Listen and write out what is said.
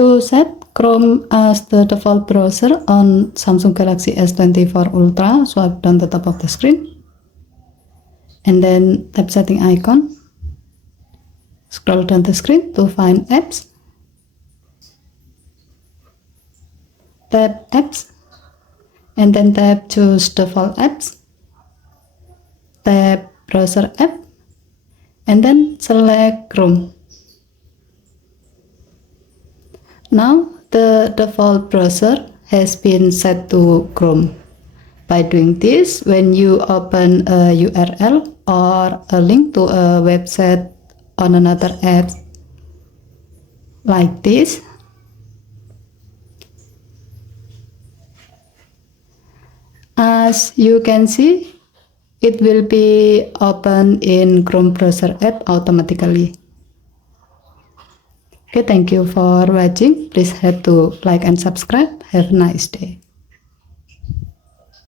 To set Chrome as the default browser on Samsung Galaxy S24 Ultra, swipe down the top of the screen and then tap setting icon. Scroll down the screen to find apps. Tap apps and then tap choose default apps. Tap browser app and then select Chrome. Now the default browser has been set to Chrome. By doing this, when you open a URL or a link to a website on another app like this, as you can see, it will be open in Chrome browser app automatically. Okay, thank you for watching. Please hit to like and subscribe. Have a nice day.